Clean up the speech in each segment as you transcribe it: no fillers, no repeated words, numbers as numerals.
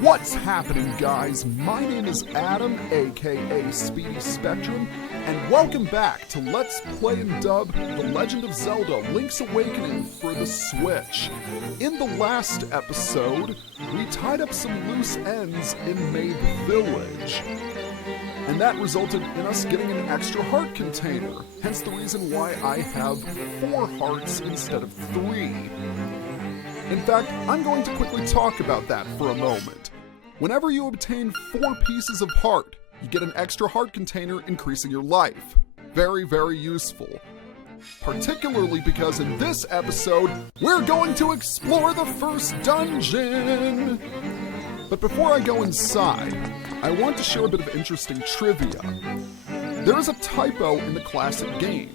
What's happening, guys? My name is Adam, aka Speedy Spectrum, and welcome back to Let's Play and Dub The Legend of Zelda Link's Awakening for the Switch. In the last episode, we tied up some loose ends in Mabe Village, and that resulted in us getting an extra heart container, hence the reason why I have 4 hearts instead of 3. In fact, I'm going to quickly talk about that for a moment. Whenever you obtain 4 pieces of heart, you get an extra heart container increasing your life. Very, very useful. Particularly because in this episode, we're going to explore the first dungeon! But before I go inside, I want to share a bit of interesting trivia. There is a typo in the classic game.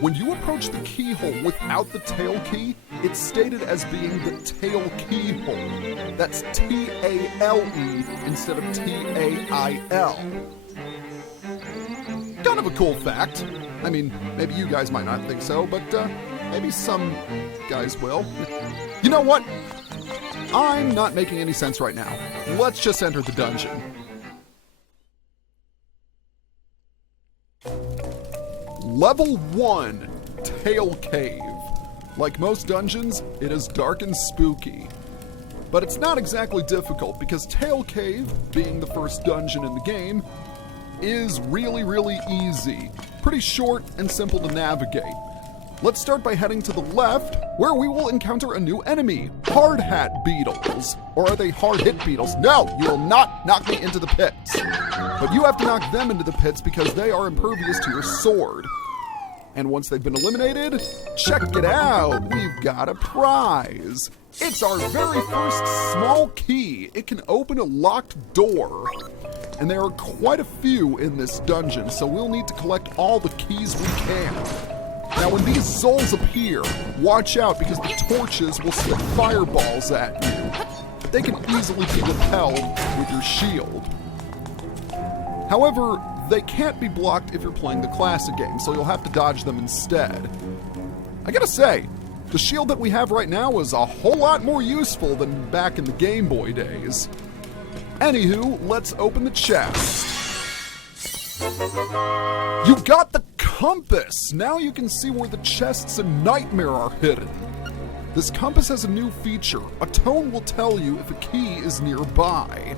When you approach the keyhole without the tail key, it's stated as being the tail keyhole. That's T-A-L-E instead of T-A-I-L. Kind of a cool fact. I mean, maybe you guys might not think so, but maybe some guys will. You know what? I'm not making any sense right now. Let's just enter the dungeon. Level 1, Tail Cave. Like most dungeons, it is dark and spooky. But it's not exactly difficult because Tail Cave, being the first dungeon in the game, is really, really easy. Pretty short and simple to navigate. Let's start by heading to the left, where we will encounter a new enemy, Hard Hat Beetles. Or are they Hard Hit Beetles? No, you will not knock me into the pits. But you have to knock them into the pits because they are impervious to your sword. And once they've been eliminated, check it out, we've got a prize. It's our very first small key. It can open a locked door. And there are quite a few in this dungeon, so we'll need to collect all the keys we can. Now when these souls appear, watch out because the torches will spit fireballs at you. They can easily be repelled with your shield. However, they can't be blocked if you're playing the classic game, so you'll have to dodge them instead. I gotta say, the shield that we have right now is a whole lot more useful than back in the Game Boy days. Anywho, let's open the chest. You got the compass! Now you can see where the chests in Nightmare are hidden. This compass has a new feature. A tone will tell you if a key is nearby.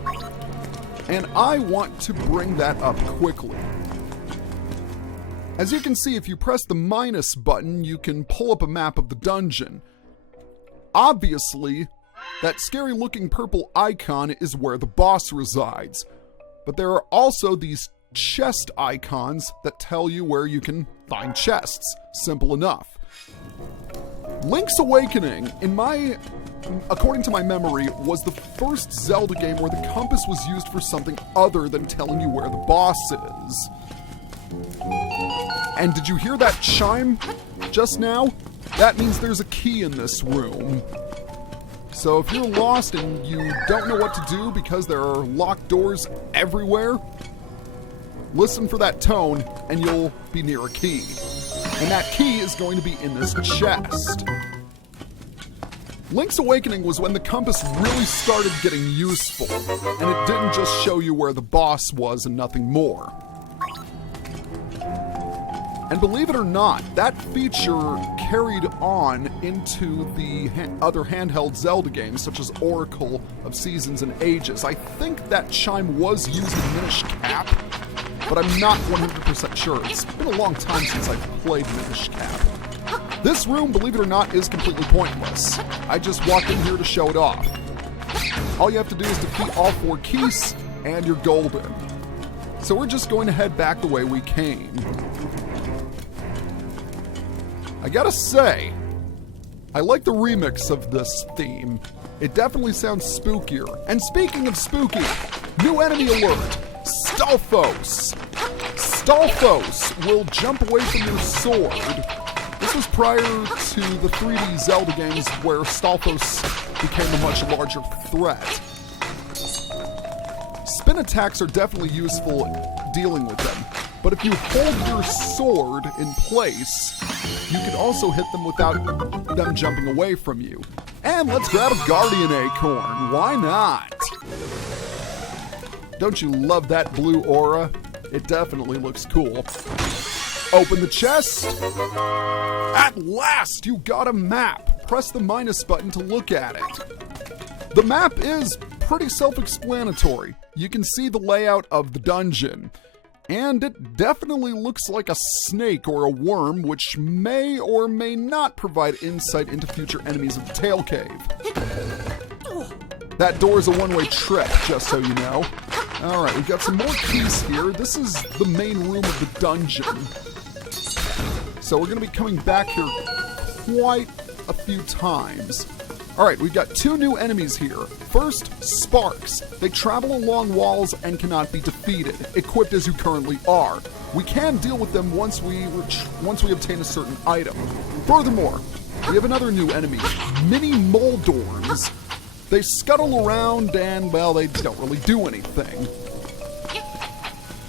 And I want to bring that up quickly. As you can see, if you press the minus button, you can pull up a map of the dungeon. Obviously, that scary looking purple icon is where the boss resides. But there are also these chest icons that tell you where you can find chests. Simple enough. Link's Awakening, according to my memory, was the first Zelda game where the compass was used for something other than telling you where the boss is. And did you hear that chime just now? That means there's a key in this room. So if you're lost and you don't know what to do because there are locked doors everywhere, listen for that tone and you'll be near a key. And that key is going to be in this chest. Link's Awakening was when the compass really started getting useful, and it didn't just show you where the boss was and nothing more. And believe it or not, that feature carried on into the other handheld Zelda games, such as Oracle of Seasons and Ages. I think that chime was used in Minish Cap, but I'm not 100% sure. It's been a long time since I've played Minish Cap. This room, believe it or not, is completely pointless. I just walked in here to show it off. All you have to do is defeat all 4 keys, and you're golden. So we're just going to head back the way we came. I gotta say, I like the remix of this theme. It definitely sounds spookier. And speaking of spooky, new enemy alert! Stalfos! Stalfos will jump away from your sword. This was prior to the 3D Zelda games where Stalfos became a much larger threat. Spin attacks are definitely useful dealing with them, but if you hold your sword in place, you can also hit them without them jumping away from you. And let's grab a Guardian Acorn, why not? Don't you love that blue aura? It definitely looks cool. Open the chest. At last, you got a map. Press the minus button to look at it. The map is pretty self-explanatory. You can see the layout of the dungeon. And it definitely looks like a snake or a worm, which may or may not provide insight into future enemies of the Tail Cave. That door is a one-way trip, just so you know. Alright, we've got some more keys here. This is the main room of the dungeon. So we're going to be coming back here quite a few times. Alright, we've got two new enemies here. First, Sparks. They travel along walls and cannot be defeated, equipped as you currently are. We can deal with them once we obtain a certain item. Furthermore, we have another new enemy, Mini Moldorms. They scuttle around and, well, they don't really do anything.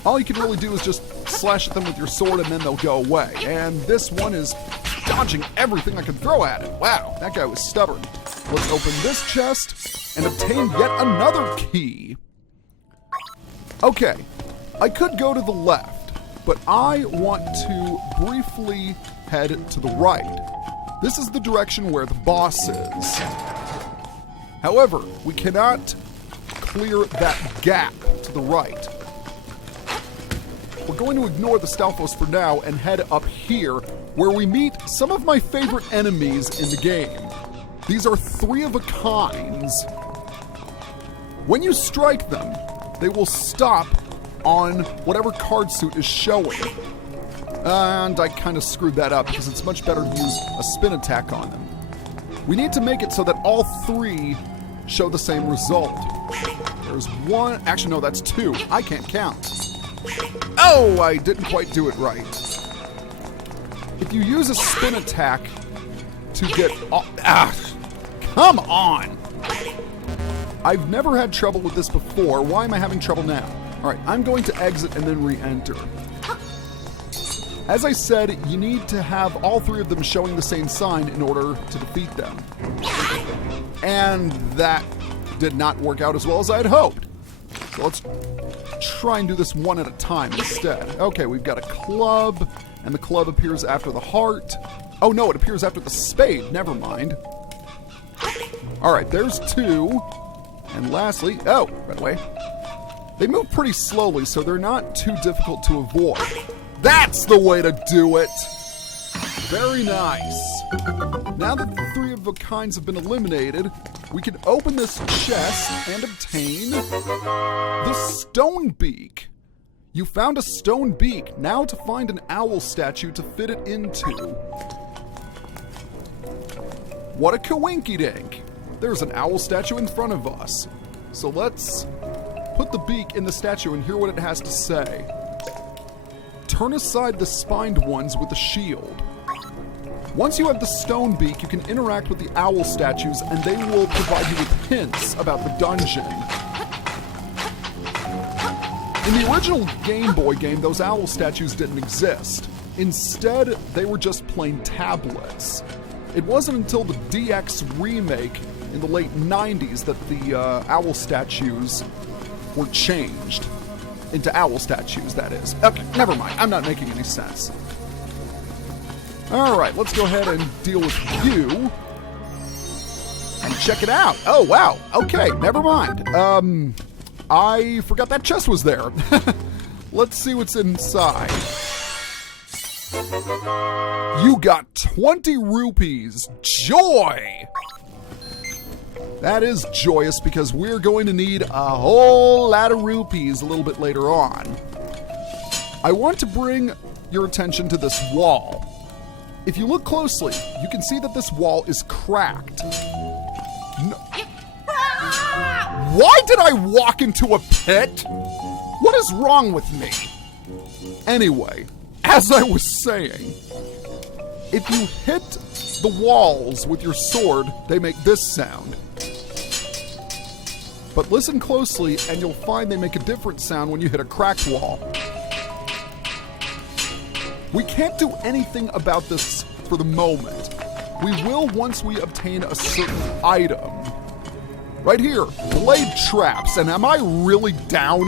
All you can really do is just slash at them with your sword and then they'll go away. And this one is dodging everything I can throw at it. Wow, that guy was stubborn. Let's open this chest and obtain yet another key. Okay, I could go to the left, but I want to briefly head to the right. This is the direction where the boss is. However, we cannot clear that gap to the right. We're going to ignore the Stalfos for now and head up here, where we meet some of my favorite enemies in the game. These are 3-of-a-kinds. When you strike them, they will stop on whatever card suit is showing. And I kind of screwed that up because it's much better to use a spin attack on them. We need to make it so that all 3 show the same result. There's 1, actually no, that's 2. I can't count. Oh, I didn't quite do it right. If you use a spin attack to get... come on! I've never had trouble with this before. Why am I having trouble now? Alright, I'm going to exit and then re-enter. As I said, you need to have all 3 of them showing the same sign in order to defeat them. And that did not work out as well as I had hoped. So let's try and do this one at a time instead. Okay, we've got a club, and the club appears after the heart. Oh no, it appears after the spade. Never mind. Alright, there's 2. And lastly, oh, by the way, they move pretty slowly, so they're not too difficult to avoid. That's the way to do it! Very nice. Now that the 3-of-a-kinds have been eliminated, we can open this chest and obtain the Stone Beak. You found a Stone Beak. Now to find an owl statue to fit it into. What a coinky-dink. There's an owl statue in front of us. So let's put the beak in the statue and hear what it has to say. Turn aside the spined ones with the shield. Once you have the Stone Beak, you can interact with the owl statues and they will provide you with hints about the dungeon. In the original Game Boy game, those owl statues didn't exist. Instead, they were just plain tablets. It wasn't until the DX remake in the late 90s that the owl statues were changed. Into owl statues, that is. Okay, never mind. I'm not making any sense. Alright, let's go ahead and deal with you. And check it out. Oh, wow. Okay, never mind. I forgot that chest was there. Let's see what's inside. You got 20 rupees. Joy! That is joyous because we're going to need a whole lot of rupees a little bit later on. I want to bring your attention to this wall. If you look closely, you can see that this wall is cracked. No. Why did I walk into a pit? What is wrong with me? Anyway, as I was saying, if you hit the walls with your sword, they make this sound. But listen closely and you'll find they make a different sound when you hit a cracked wall. We can't do anything about this for the moment. We will once we obtain a certain item. Right here, blade traps. And am I really down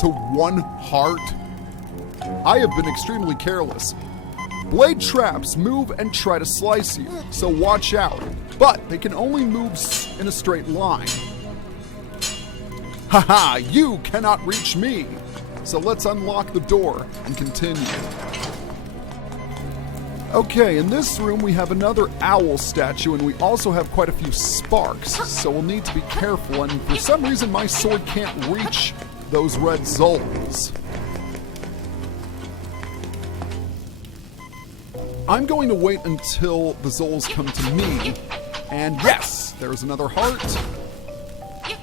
to 1 heart? I have been extremely careless. Blade traps move and try to slice you, so watch out. But they can only move in a straight line. Haha, you cannot reach me. So let's unlock the door and continue. Okay, in this room we have another owl statue, and we also have quite a few sparks, so we'll need to be careful, and for some reason my sword can't reach those red Zols. I'm going to wait until the Zols come to me, and yes, there's another heart,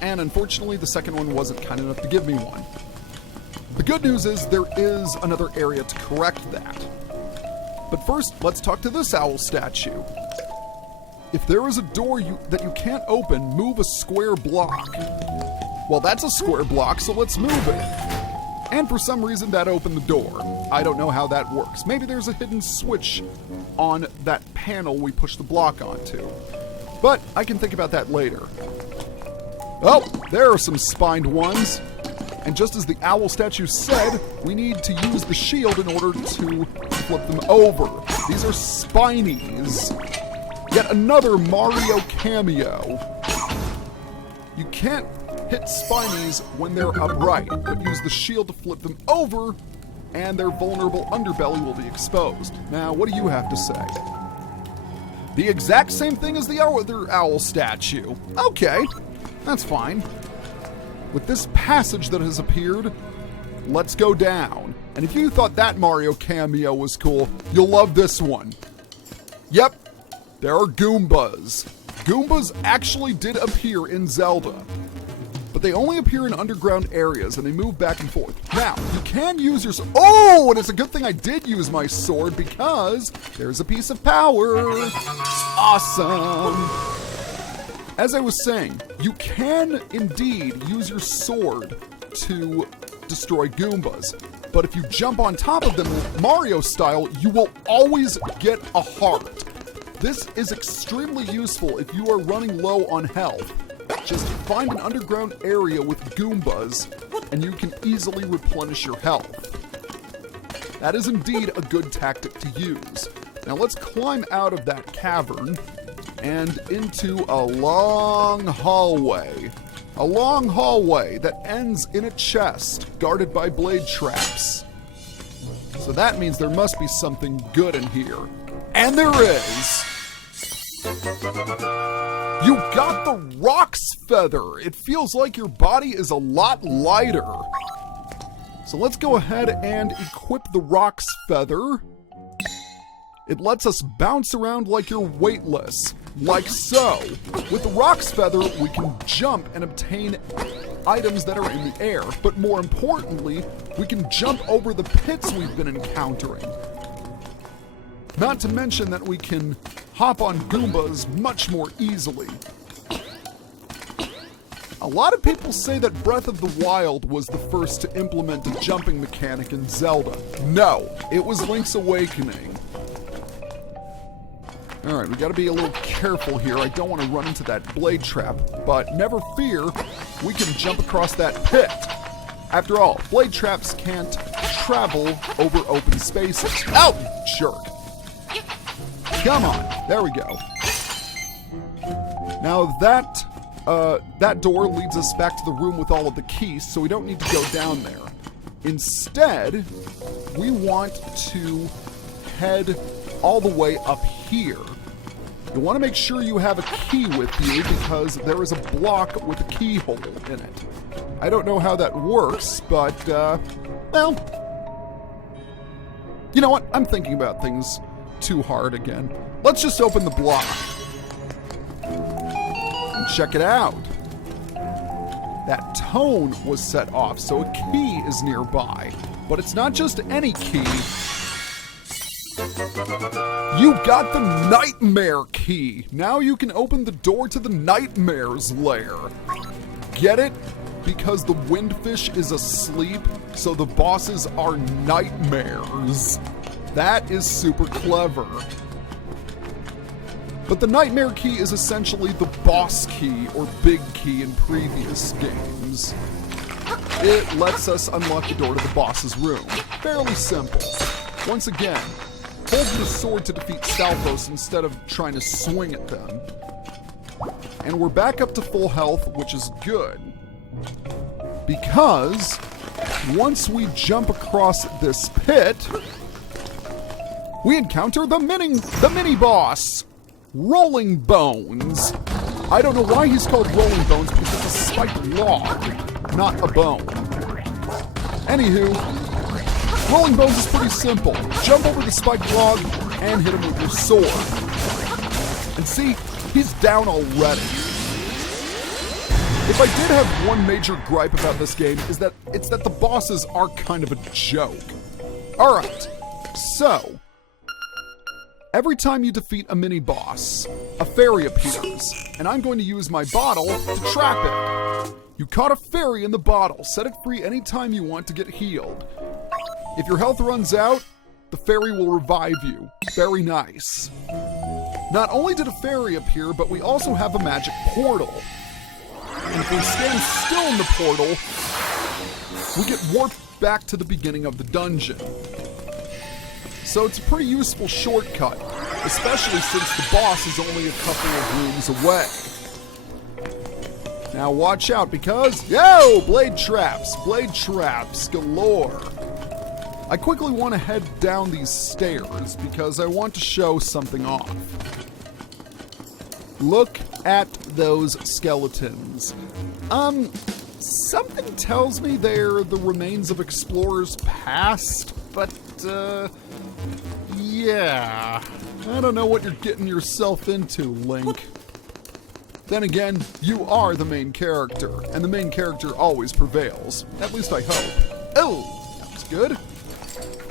and unfortunately the second one wasn't kind enough to give me one. The good news is there is another area to correct that. But first, let's talk to this owl statue. If there is a door that you can't open, move a square block. Well, that's a square block, so let's move it. And for some reason, that opened the door. I don't know how that works. Maybe there's a hidden switch on that panel we push the block onto. But I can think about that later. Oh, there are some spined ones. And just as the owl statue said, we need to use the shield in order to flip them over. These are spinies. Yet another Mario cameo. You can't hit spinies when they're upright, but use the shield to flip them over, and their vulnerable underbelly will be exposed. Now, what do you have to say? The exact same thing as the other owl statue. Okay, that's fine. With this passage that has appeared, let's go down. And if you thought that Mario cameo was cool, you'll love this one. Yep, there are Goombas. Goombas actually did appear in Zelda, but they only appear in underground areas and they move back and forth. Now, you can use your sword. Oh, and it's a good thing I did use my sword because there's a piece of power. Awesome. As I was saying, you can indeed use your sword to destroy Goombas, but if you jump on top of them Mario style, you will always get a heart. This is extremely useful if you are running low on health. Just find an underground area with Goombas, and you can easily replenish your health. That is indeed a good tactic to use. Now let's climb out of that cavern and into a long hallway. A long hallway that ends in a chest guarded by blade traps. So that means there must be something good in here. And there is! You got the Rock's Feather! It feels like your body is a lot lighter. So let's go ahead and equip the Rock's Feather. It lets us bounce around like you're weightless. Like so. With the Rock's Feather, we can jump and obtain items that are in the air, but more importantly, we can jump over the pits we've been encountering. Not to mention that we can hop on Goombas much more easily. A lot of people say that Breath of the Wild was the first to implement a jumping mechanic in Zelda. No, it was Link's Awakening. Alright, we gotta be a little careful here. I don't want to run into that blade trap, but never fear, we can jump across that pit. After all, blade traps can't travel over open spaces. Ow, you jerk! Come on, there we go. Now that door leads us back to the room with all of the keys, so we don't need to go down there. Instead, we want to head all the way up here. You want to make sure you have a key with you because there is a block with a keyhole in it. I don't know how that works, but, well, you know what? I'm thinking about things too hard again. Let's just open the block. And check it out. That tone was set off, so a key is nearby. But it's not just any key. You got the Nightmare Key! Now you can open the door to the Nightmare's lair. Get it? Because the windfish is asleep, so the bosses are nightmares. That is super clever. But the Nightmare Key is essentially the boss key or big key in previous games. It lets us unlock the door to the boss's room. Fairly simple. Once again, hold the sword to defeat Stalfos instead of trying to swing at them. And we're back up to full health, which is good. Because once we jump across this pit, we encounter the mini boss, Rolling Bones. I don't know why he's called Rolling Bones, because it's a spiked log, not a bone. Anywho, Rolling Bones is pretty simple. Jump over the spiked log and hit him with your sword. And see, he's down already. If I did have one major gripe about this game, it's that the bosses are kind of a joke. Alright, so every time you defeat a mini-boss, a fairy appears, and I'm going to use my bottle to trap it. You caught a fairy in the bottle. Set it free anytime you want to get healed. If your health runs out, the fairy will revive you. Very nice. Not only did a fairy appear, but we also have a magic portal. And if we stand still in the portal, we get warped back to the beginning of the dungeon. So it's a pretty useful shortcut, especially since the boss is only a couple of rooms away. Now watch out because, yo, blade traps galore. I quickly want to head down these stairs because I want to show something off. Look at those skeletons. Something tells me they're the remains of explorers past, but, yeah. I don't know what you're getting yourself into, Link. Then again, you are the main character, and the main character always prevails. At least I hope. Oh, that was good.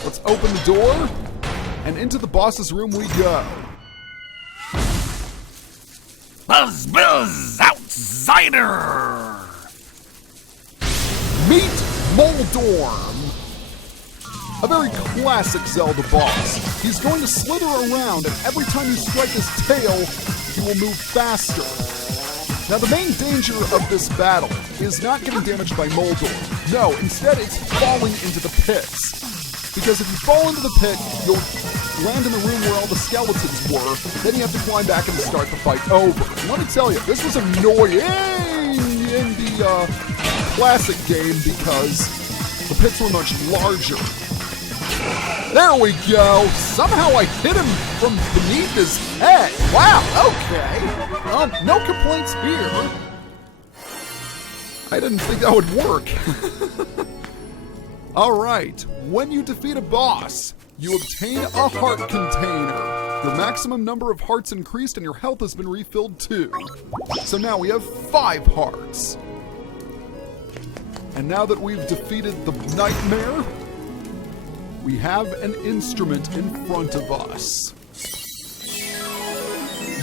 Let's open the door, and into the boss's room we go. Buzz, buzz, outsider! Meet Moldorm! A very classic Zelda boss. He's going to slither around, and every time you strike his tail, he will move faster. Now, the main danger of this battle is not getting damaged by Moldorm. No, instead it's falling into the pits. Because if you fall into the pit, you'll land in the room where all the skeletons were, then you have to climb back and start the fight over. And let me tell you, this was annoying in the classic game because the pits were much larger. There we go! Somehow I hit him from beneath his head! Wow, okay! No complaints here. I didn't think that would work. Alright, when you defeat a boss, you obtain a heart container. Your maximum number of hearts increased and your health has been refilled too. So now we have 5 hearts. And now that we've defeated the nightmare, we have an instrument in front of us.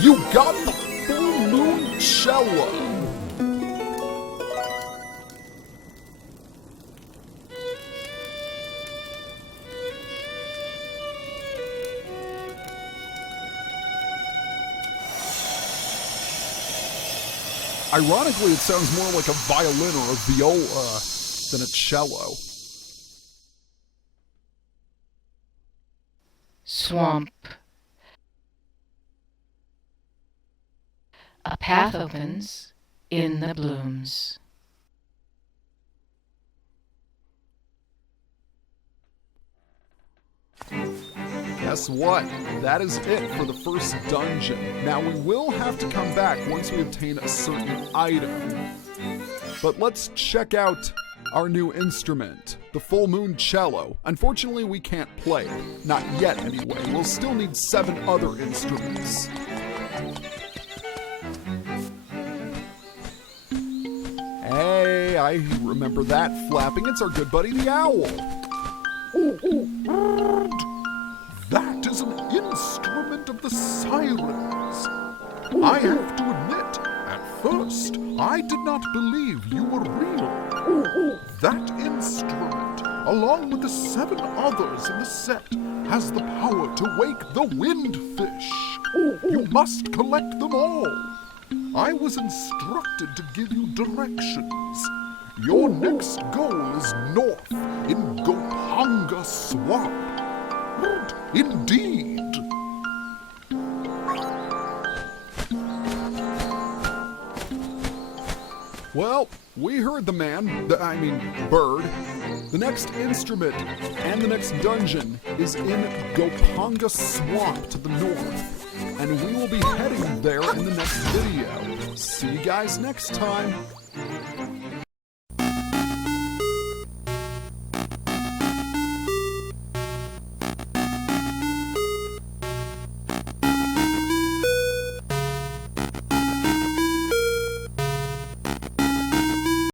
You got the full moon cello. Ironically, it sounds more like a violin or a viola than a cello. Swamp. A path opens in the blooms. Guess what? That is it for the first dungeon. Now we will have to come back once we obtain a certain item. But let's check out our new instrument, the full moon cello. Unfortunately, we can't play it. Not yet, anyway. We'll still need 7 other instruments. Hey, I remember that flapping. It's our good buddy, the owl. That is an instrument of the sirens. I have to admit, at first, I did not believe you were real. That instrument, along with the 7 others in the set, has the power to wake the windfish. You must collect them all. I was instructed to give you directions. Your next goal is north in Gopanga Swamp. Indeed. Well, we heard the man, bird. The next instrument and the next dungeon is in Gopanga Swamp to the north. And we will be heading there in the next video. See you guys next time.